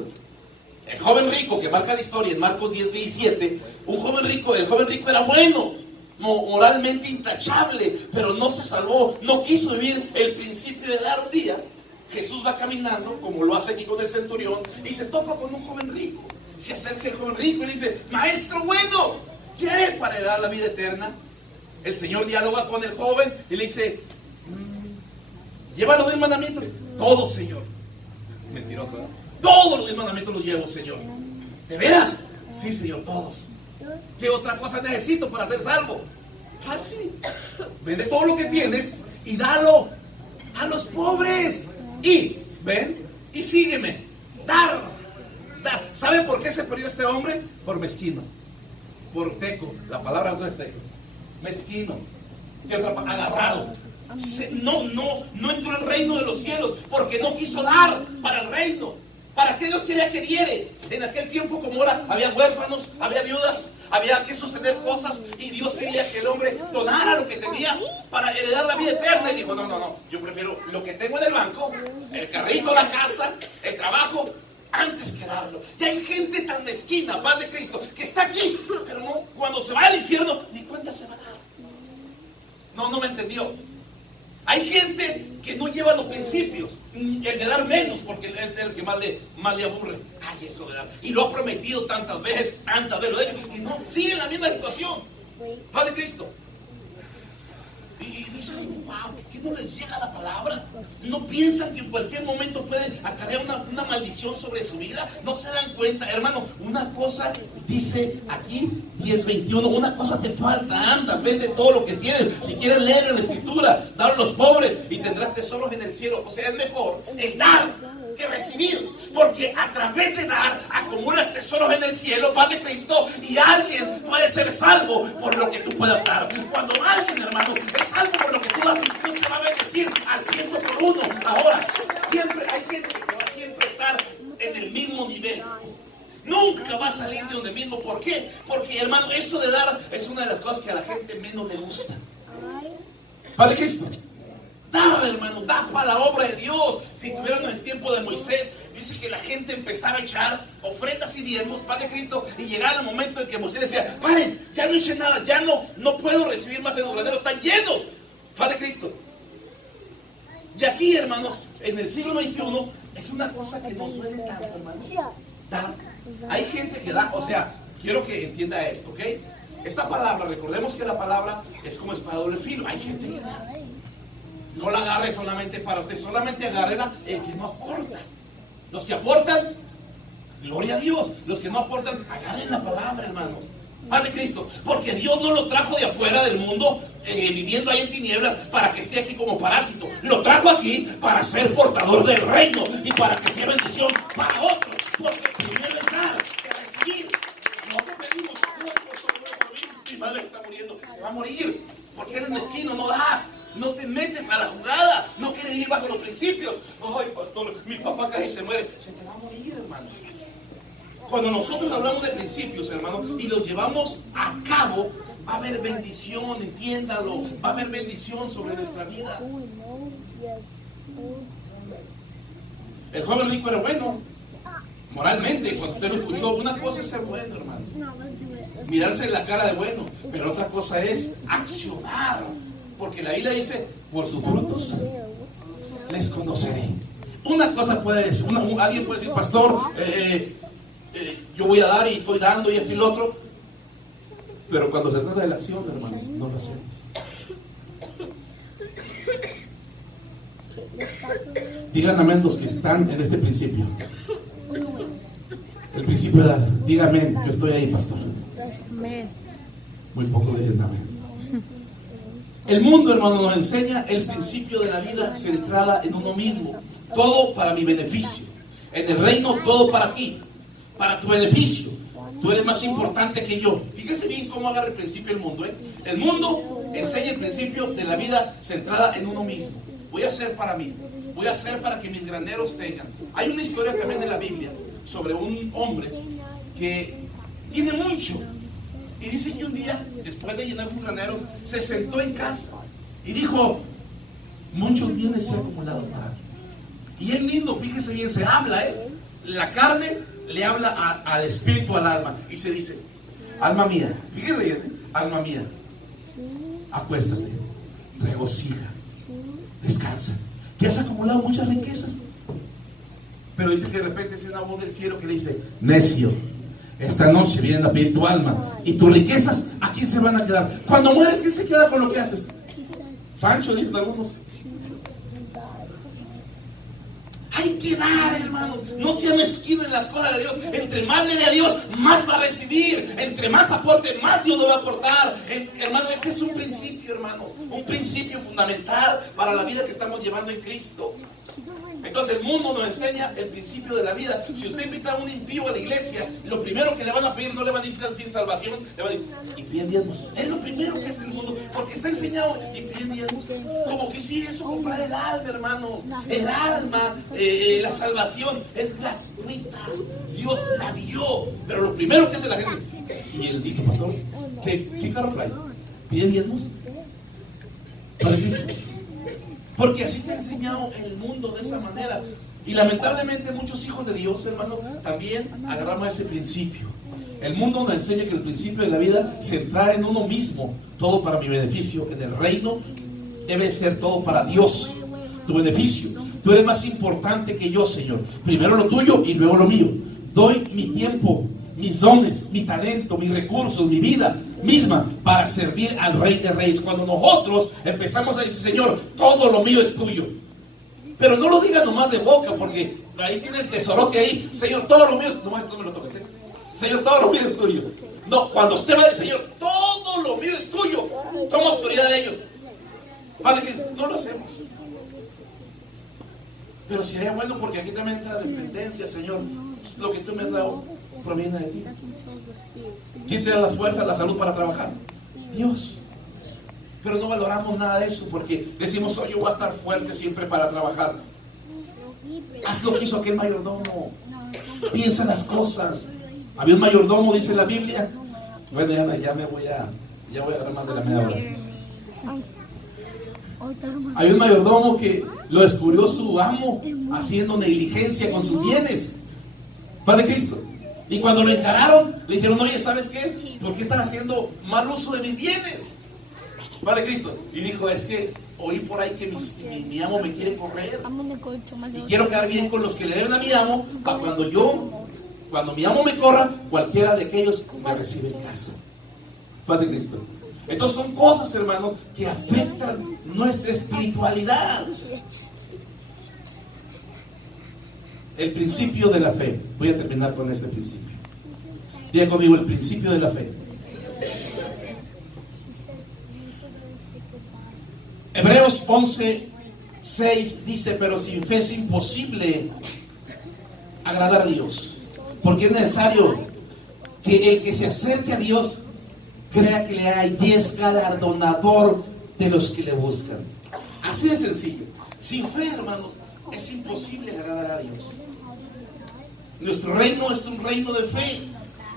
El joven rico que marca la historia en Marcos 10:17, el joven rico era bueno, moralmente intachable, pero no se salvó, no quiso vivir el principio de dar. Un día Jesús va caminando, como lo hace aquí con el centurión, y se topa con un joven rico. Se acerca el joven rico y le dice: maestro bueno, ¿qué haré para heredar la vida eterna? El Señor dialoga con el joven y le dice: ¿lleva los 10 mandamientos? Todos, Señor. Mentiroso, ¿no? Todos los 10 mandamientos los llevo, Señor. ¿De veras? Sí, Señor, todos. ¿Qué otra cosa necesito para ser salvo? Fácil. Vende todo lo que tienes y dalo a los pobres. Y, ven, y sígueme. Dar. ¿Sabe por qué se perdió este hombre? Por mezquino. Por teco. La palabra no es teco. Mezquino. Agarrado. No entró al reino de los cielos porque no quiso dar para el reino. ¿Para qué Dios quería que diere? En aquel tiempo como ahora había huérfanos, había viudas, había que sostener cosas, y Dios quería que el hombre donara lo que tenía para heredar la vida eterna. Y dijo: no, yo prefiero lo que tengo en el banco, el carrito, la casa, el trabajo, antes que darlo. Y hay gente tan mezquina, paz de Cristo, que está aquí, pero no, cuando se va al infierno, ni cuenta se va a dar. No me entendió. Hay gente que no lleva los principios, el de dar menos, porque es el que más le aburre. Ay, eso de dar. Y lo ha prometido tantas veces, lo deja, y no, sigue en la misma situación. Padre Cristo. Y dicen: wow, ¿qué no les llega la palabra? ¿No piensan que en cualquier momento pueden acarrear una maldición sobre su vida? ¿No se dan cuenta, hermano? Una cosa dice aquí 10:21, una cosa te falta: anda, vende todo lo que tienes. Si quieres leer en la escritura, dalo a los pobres y tendrás tesoros en el cielo. O sea, es mejor el dar que recibir, porque a través de dar acumulas tesoros en el cielo, paz de Cristo, y alguien puede ser salvo por lo que tú puedas dar. Cuando alguien, hermanos, es salvo por lo que tú das, Dios te va a bendecir al 100 por 1. Ahora, siempre hay gente que va a siempre estar en el mismo nivel. Nunca va a salir de donde mismo. ¿Por qué? Porque, hermano, eso de dar es una de las cosas que a la gente menos le gusta. Padre Cristo, dar, hermano, dar para la obra de Dios. Si tuvieron el tiempo de Moisés, dice que la gente empezaba a echar ofrendas y diezmos, Padre Cristo, y llegaba el momento en que Moisés decía: paren, ya no hice nada, ya no puedo recibir más en los graneros, están llenos, Padre Cristo. Y aquí, hermanos, en el siglo XXI es una cosa que nos duele tanto, hermanos. Dar. Hay gente que da, o sea, quiero que entienda esto, ¿ok? Esta palabra, recordemos que la palabra es como espada de doble filo. Hay gente que da. No la agarre solamente para usted, solamente agárrela el que no aporta. Los que aportan, gloria a Dios. Los que no aportan, agarren la palabra, hermanos. Paz de Cristo, porque Dios no lo trajo de afuera del mundo, viviendo ahí en tinieblas, para que esté aquí como parásito. Lo trajo aquí para ser portador del reino y para que sea bendición para otros. Porque primero es dar que recibir. Nosotros pedimos: mi madre está muriendo, se va a morir porque eres mezquino, no das. No te metes a la jugada, no quieres ir bajo los principios. Ay, pastor, mi papá casi se muere. Se te va a morir, hermano. Cuando nosotros hablamos de principios, hermano, y los llevamos a cabo, va a haber bendición, entiéndalo. Va a haber bendición sobre nuestra vida. El joven rico era bueno, moralmente. Cuando usted lo escuchó, una cosa es ser bueno, hermano, mirarse en la cara de bueno, pero otra cosa es accionar. Porque la Biblia dice: por sus frutos les conoceré. Una cosa puede decir, alguien puede decir: pastor, yo voy a dar y estoy dando y esto y lo otro. Pero cuando se trata de la acción, hermanos, no lo hacemos. Digan amén los que están en este principio. El principio de dar. Dígame: yo estoy ahí, pastor. Muy pocos dicen amén. El mundo, hermano, nos enseña el principio de la vida centrada en uno mismo. Todo para mi beneficio. En el reino, todo para ti, para tu beneficio. Tú eres más importante que yo. Fíjese bien cómo agarra el principio el mundo, ¿eh? El mundo enseña el principio de la vida centrada en uno mismo. Voy a hacer para mí. Voy a hacer para que mis graneros tengan. Hay una historia también en la Biblia sobre un hombre que tiene mucho. Y dice que un día, después de llenar sus graneros, se sentó en casa y dijo: muchos bienes se han acumulado para mí. Y él mismo, fíjese bien, se habla, la carne le habla al espíritu, al alma, y se dice: alma mía, fíjese bien, alma mía, Acuéstate, regocija, descansa. Que has acumulado muchas riquezas. Pero dice que de repente es una voz del cielo que le dice: necio, esta noche vienen a pedir tu alma. Y tus riquezas, ¿a quién se van a quedar? Cuando mueres, ¿quién se queda con lo que haces? Sancho, dicen algunos. Hay que dar, hermanos. No sea mezquino en las cosas de Dios. Entre más le dé a Dios, más va a recibir. Entre más aporte, más Dios lo va a aportar. Hermano, este es un principio, hermanos. Un principio fundamental para la vida que estamos llevando en Cristo. Entonces el mundo nos enseña el principio de la vida. Si usted invita a un impío a la iglesia, lo primero que le van a pedir, no le van a decir sin salvación, le van a decir: y piden diezmos. Es lo primero que hace el mundo, porque está enseñado: y piden diezmos. Como que sí, eso compra el alma, hermanos. El alma, la salvación es gratuita. Dios la dio. Pero lo primero que hace la gente: ¿y el dicho pastor? ¿Qué carro trae? ¿Pide diezmos? ¿Para Cristo? Porque así está enseñado el mundo, de esa manera. Y lamentablemente muchos hijos de Dios, hermanos, también agarramos ese principio. El mundo nos enseña que el principio de la vida se centra en uno mismo. Todo para mi beneficio. En el reino debe ser todo para Dios, tu beneficio. Tú eres más importante que yo, Señor. Primero lo tuyo y luego lo mío. Doy mi tiempo, mis dones, mi talento, mis recursos, mi vida misma para servir al Rey de Reyes. Cuando nosotros empezamos a decir: Señor, todo lo mío es tuyo. Pero no lo diga nomás de boca, porque ahí tiene el tesorote ahí. Señor, todo lo mío es... Nomás no me lo toques, ¿eh? Señor, todo lo mío es tuyo. No, cuando usted va a decir: Señor, todo lo mío es tuyo, toma autoridad de ello. Padre, que no lo hacemos. Pero sería bueno, porque aquí también entra dependencia. Señor, lo que tú me has dado proviene de ti. ¿Quién te da la fuerza, la salud para trabajar? Dios. Pero no valoramos nada de eso, porque decimos: yo voy a estar fuerte siempre para trabajar. Haz lo que hizo aquel mayordomo. Piensa las cosas. Había un mayordomo, dice la Biblia. Bueno, ya voy a agarrar más de la media hora. Había un mayordomo que lo descubrió su amo haciendo negligencia con sus bienes. Padre Cristo. Y cuando lo encararon, le dijeron: oye, ¿sabes qué? ¿Por qué estás haciendo mal uso de mis bienes? Padre Cristo. Y dijo: es que oí por ahí que mi amo me quiere correr. Y quiero quedar bien con los que le deben a mi amo, para cuando mi amo me corra, cualquiera de aquellos me recibe en casa. Padre Cristo. Entonces son cosas, hermanos, que afectan nuestra espiritualidad. El principio de la fe. Voy a terminar con este principio. Diga conmigo: el principio de la fe. Hebreos 11:6 dice: pero sin fe es imposible agradar a Dios, porque es necesario que el que se acerque a Dios crea que le hay y es galardonador de los que le buscan. Así de sencillo. Sin fe, hermanos, es imposible agradar a Dios. Nuestro reino es un reino de fe.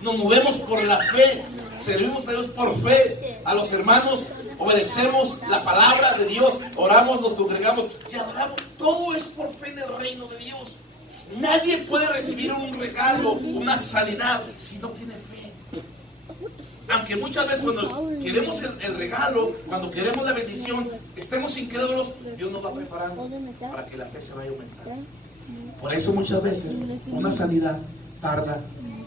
Nos movemos por la fe. Servimos a Dios por fe. A los hermanos obedecemos la palabra de Dios. Oramos, nos congregamos y adoramos. Todo es por fe en el reino de Dios. Nadie puede recibir un regalo, una sanidad, si no tiene fe. Aunque muchas veces cuando queremos el regalo, cuando queremos la bendición, estemos incrédulos, Dios nos va preparando para que la fe se vaya aumentando. Por eso muchas veces una sanidad tarda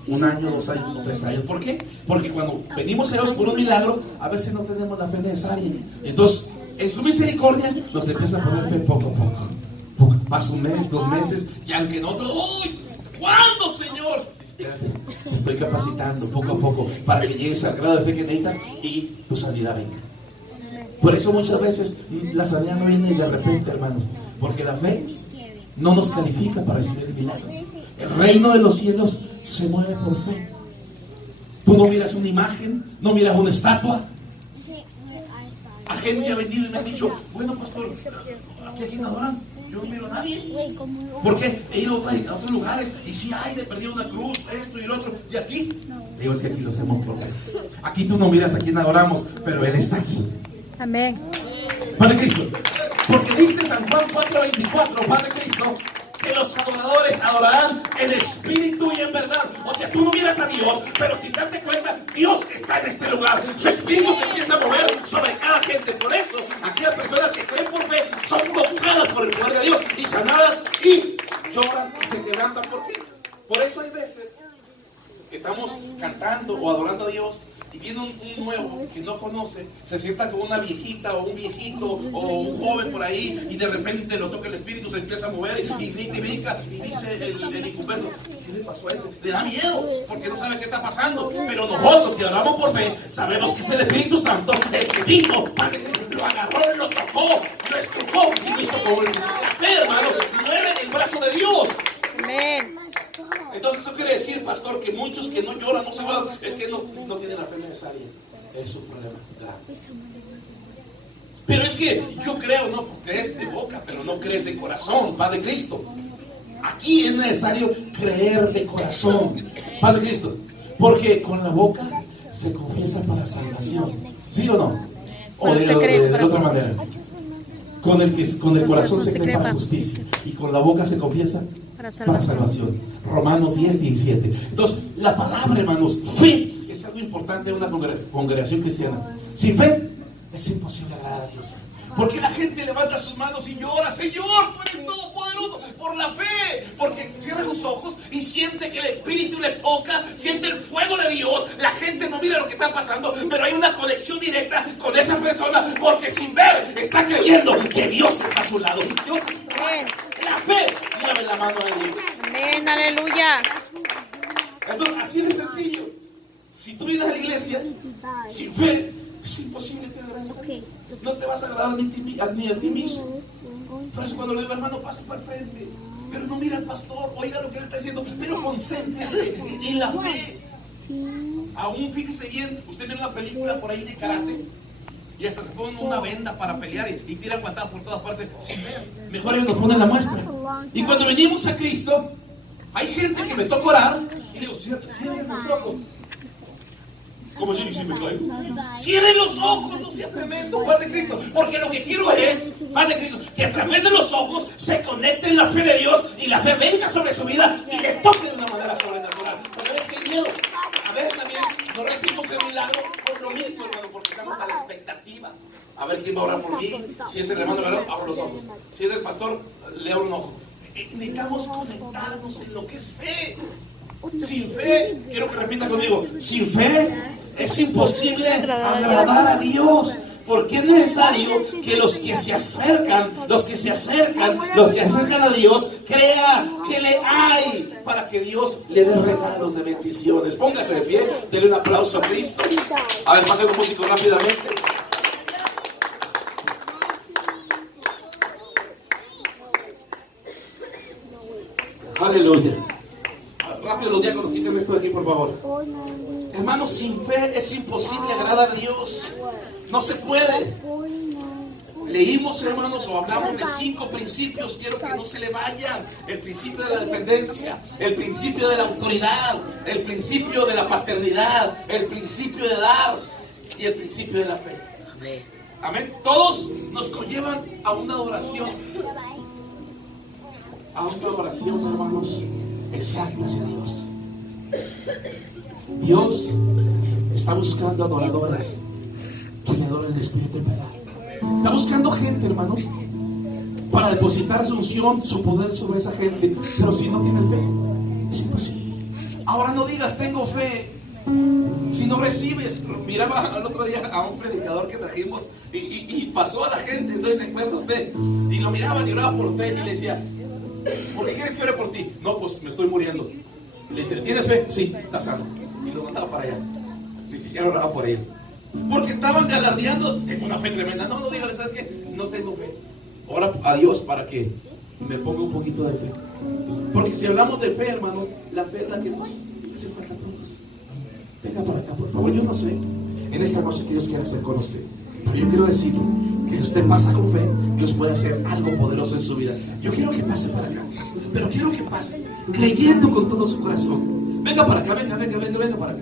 1 año, 2 años o 3 años. ¿Por qué? Porque cuando venimos a Dios por un milagro, a veces no tenemos la fe necesaria. Entonces, en su misericordia, nos empieza a poner fe poco a poco. Pasa 1 mes, 2 meses, y aunque no, ¡uy! ¿Cuándo, Señor? Espérate, te estoy capacitando poco a poco para que llegues al grado de fe que necesitas y tu sanidad venga. Por eso muchas veces la sanidad no viene de repente, hermanos, porque la fe no nos califica para recibir el milagro. El reino de los cielos se mueve por fe. Tú no miras una imagen, no miras una estatua. A gente ha venido y me ha dicho: bueno, pastor, ¿aquí a quién adoran? Yo no miro a nadie. ¿Por qué? He ido a otros lugares y sí hay, le perdí una cruz, esto y lo otro. ¿Y aquí? Digo: es que aquí lo hacemos por fe. Aquí tú no miras a quién adoramos, pero Él está aquí. Amén. Padre Cristo. Porque dice San Juan 4:24, Padre Cristo, que los adoradores adorarán en espíritu y en verdad. O sea, tú no miras a Dios, pero sin darte cuenta, Dios está en este lugar. Su espíritu se empieza a mover sobre que estamos cantando o adorando a Dios y viene un nuevo que no conoce, se sienta con una viejita o un viejito o un joven por ahí y de repente lo toca el espíritu, se empieza a mover y grita y brinca y dice el incumbento, ¿qué le pasó a este? Le da miedo porque no sabe qué está pasando, pero nosotros que hablamos por fe sabemos que es el Espíritu Santo el que vino, lo agarró, lo tocó, lo estrujó y lo hizo como el hizo. La fe, hermanos, mueve el brazo de Dios. Amén. Entonces eso quiere decir, pastor, que muchos que no lloran, no se van, es que no tienen la fe necesaria. Es un problema grave. Pero es que yo creo, no, crees de boca, pero no crees de corazón, paz de Cristo. Aquí es necesario creer de corazón, paz de Cristo. Porque con la boca se confiesa para salvación. ¿Sí o no? O de otra manera. Con el corazón se cree para justicia y con la boca se confiesa para salvación. Romanos 10:17. Entonces, la palabra, hermanos, fe es algo importante en una congregación cristiana. Sin fe es imposible agradar a Dios. Porque la gente levanta sus manos y llora, Señor, tú eres todopoderoso, por la fe. Porque cierra los ojos y siente que el Espíritu le toca, siente el fuego de Dios. La gente no mira lo que está pasando, pero hay una conexión directa con esa persona, porque sin ver está creyendo que Dios está a su lado. Dios está ahí. La fe mueve la mano de Dios. Amén, aleluya. Entonces, así de sencillo. Si tú vienes a la iglesia sin fe, es imposible que agrades a Dios. No te vas a agradar ni a ti mismo. Por eso cuando le digo, hermano, pase para el frente, pero no mira al pastor, oiga lo que él está diciendo, pero concéntrese en la fe. Aún fíjese bien, usted ve una película por ahí de karate y hasta se ponen una venda para pelear y tiran patadas por todas partes sin ver. Mejor ellos nos ponen la muestra. Y cuando venimos a Cristo, hay gente que me toca orar y le digo, cierren los ojos. Como si me caigo. Cierren los ojos, no sea tremendo, paz de Cristo. Porque lo que quiero es, paz de Cristo, que a través de los ojos se conecte en la fe de Dios y la fe venga sobre su vida y le toque de una manera sobrenatural. Porque a veces que hay miedo, a veces también no recibimos el milagro por lo mismo, hermano, porque estamos a la expectativa. A ver quién va a orar por mí. Si es el hermano, abro los ojos. Si es el pastor, le abro un ojo. Necesitamos conectarnos en lo que es fe. Sin fe, quiero que repita conmigo, sin fe es imposible agradar a Dios, porque es necesario que los que se acercan a Dios, crean que le hay, para que Dios le dé regalos de bendiciones. Póngase de pie, denle un aplauso a Cristo. A ver, pasen los músicos rápidamente. Aleluya. Rápido los diáconos, quítenme esto de aquí, por favor. Hermanos, sin fe es imposible agradar a Dios. No se puede. Leímos, hermanos, o hablamos de 5 principios. Quiero que no se le vayan. El principio de la dependencia, el principio de la autoridad, el principio de la paternidad, el principio de dar y el principio de la fe. Amén. Todos nos conllevan a una oración. A una oración, hermanos, exacta hacia Dios. Dios está buscando adoradoras que le adoren el Espíritu en verdad. Está buscando gente, hermanos, para depositar su unción, su poder sobre esa gente. Pero si no tienes fe, es imposible. Ahora no digas tengo fe si no recibes. Miraba el otro día a un predicador que trajimos y pasó a la gente, no se encuentra usted, y lo miraban y oraba por fe y le decía, ¿por qué quieres que ore por ti? No, pues me estoy muriendo. Le dice, ¿tienes fe? Sí, está sano. Y lo mandaba para allá. Ni siquiera oraba por ellos. Porque estaban galardeando. Tengo una fe tremenda. No, dígale, ¿sabes qué? No tengo fe. Ora a Dios para que me ponga un poquito de fe. Porque si hablamos de fe, hermanos, la fe es la que nos hace falta a todos. Venga para acá, por favor. Yo no sé en esta noche que Dios quiere hacer con usted, pero yo quiero decirle que si usted pasa con fe, Dios puede hacer algo poderoso en su vida. Yo quiero que pase para acá, pero quiero que pase creyendo con todo su corazón. Venga para acá, venga para acá.